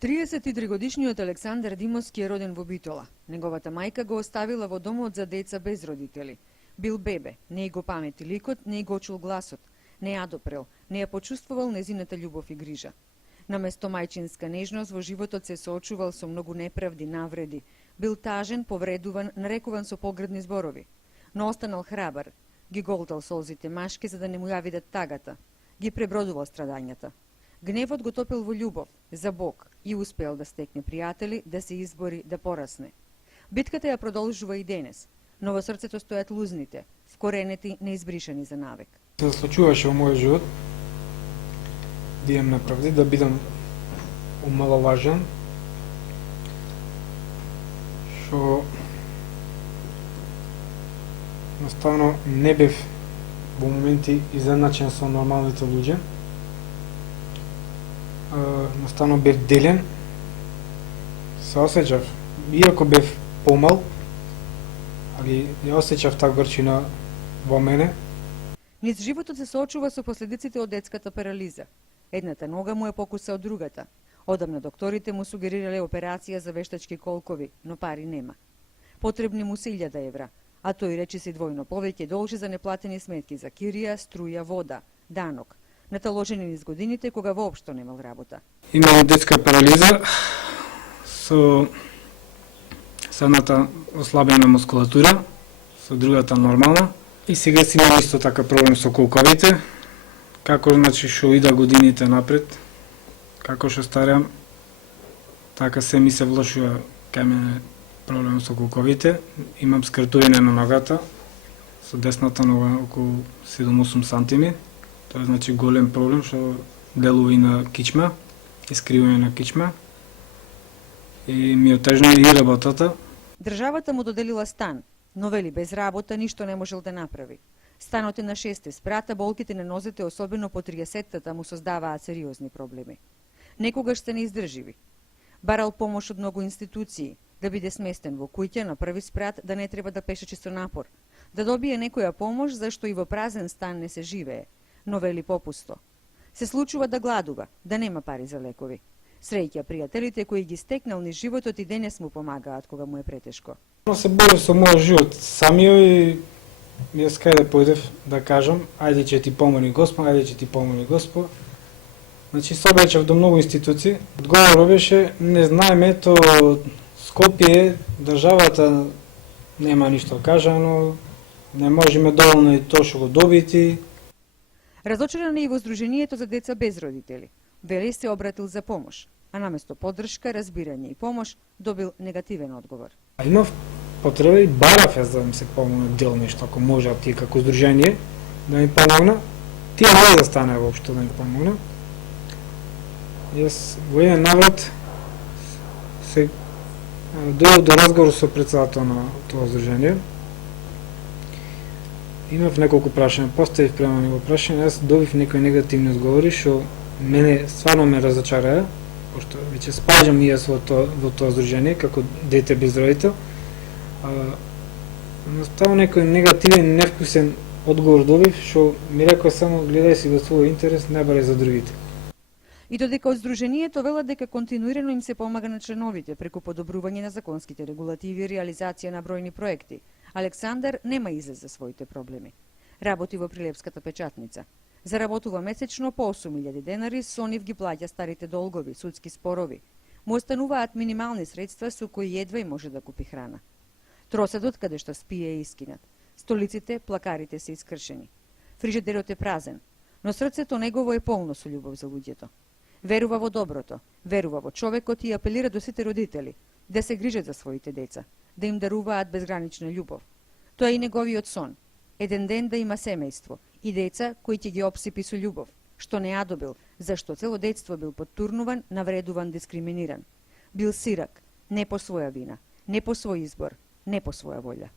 33-годишниот Александар Димовски е роден во Битола. Неговата мајка го оставила во домот за деца без родители. Бил бебе, не го памети ликот, не го чул гласот, не ја допрел, не ја почувствувал незината љубов и грижа. Наместо мајчинска нежност во животот се соочувал со многу неправди, навреди. Бил тажен, повредуван, нарекуван со погредни зборови. Но останал храбар. Ги голтал солзите машки за да не му ја видат тагата. Ги пребродувал страдањата. Гневот го топил во љубов, за Бог и успеал да стекне пријатели, да се избори, да порасне. Битката ја продолжува и денес, но во срцето стојат лузните, вкоренети, неизбришани за навек. Се случуваше во мојот живот да имам неправди, да бидам умаловажен, што наставно не бев во моменти изедначен со нормалните луѓе. Наставно бев делен, се осеќав, иако бев помал, али ја осеќав таа горчина во мене. Низ животот се соочува со последиците од детската парализа. Едната нога му е покуса од другата. Одамна докторите му сугерирале операција за вештачки колкови, но пари нема. Потребни му се 1000 евра, а тој речиси двојно повеќе должи за неплатени сметки за кирија, струја, вода, данок, наталожени низ годините кога воопшто немал работа. Имам детска парализа со едната ослабена мускулатура, со другата нормална. И сега си имам исто така проблем со колковите. Како значи што ида годините напред, како што старам, така се ми се влошува кај мене проблем со колковите. Имам скртување на ногата, со десната нога околу 7-8 сантими. Тоа е значи голем проблем што делува и на кичма, искривање на кичма. И ми отежнува и работата. Државата му доделила стан, но вели без работа ништо не можел да направи. Станот е на 6 спрата, болките на нозете, особено по 30-тата, му создаваат сериозни проблеми. Некогаш се неиздрживи. Барал помош од многу институции, да биде сместен во куќа на први спрат, да не треба да пешачи со напор, да добие некоја помош зашто и во празен стан не се живее, но вели попусто. Се случува да гладува, да нема пари за лекови. Среќа пријателите кои ги стекнал низ животот и денес му помагаат кога му е претешко. Се борев со мојот живот самио и јас кај да појдев да кажам, ајде ќе ти помоли Господ, ајде ќе ти помоли Господ. Значи се обраќав до многу институции. Одговорот беше, не знаеме, то Скопје, државата нема ништо кажано, не можеме доволно и тоа што го добити. Разочаран е и во Сдруженијето за деца без родители. Вели се обратил за помош, а наместо поддршка, разбирање и помош, добил негативен одговор. Имав потреба и барав јас да ми се помогне дел нешто, ако може тие како здружение да ми помогна. Тие не да стане воопшто да ми помогна. Јас во еден наврат се дојдов до разговор со председател на тоа здружение. Имав неколку прашања, поставив према него прашања, јас добив некои негативни одговори што мене стварно ме разочараа, пошто веќе спаѓам и јас во тоа здружение како дете без родител. Наставно некој негативен, невкусен одговор добив, што ми рекоа само гледај си во свој интерес, не барај за другите. И додека од Сдруженијето велат дека континуирано им се помага на членовите преку подобрување на законските регулативи и реализација на бројни проекти, Александар нема излез за своите проблеми. Работи во Прилепската печатница. Заработува месечно по 8.000 денари, со нив ги плаќа старите долгови, судски спорови. Му остануваат минимални средства со кои едва и може да купи храна. Троседот каде што спие е искинат. Столиците, плакарите се искршени. Фрижедерот е празен, но срцето негово е полно со љубов за луѓето. Верува во доброто, верува во човекот и апелира до сите родители да се грижат за своите деца, да им даруваат безгранична љубов. Тоа е и неговиот сон. Еден ден да има семејство и деца кои ќе ги обсипи со љубов, што не ја добил, зашто цело детство бил поттурнуван, навредуван, дискриминиран. Бил сирак, не по своја вина, не по свој избор, не по своја волја.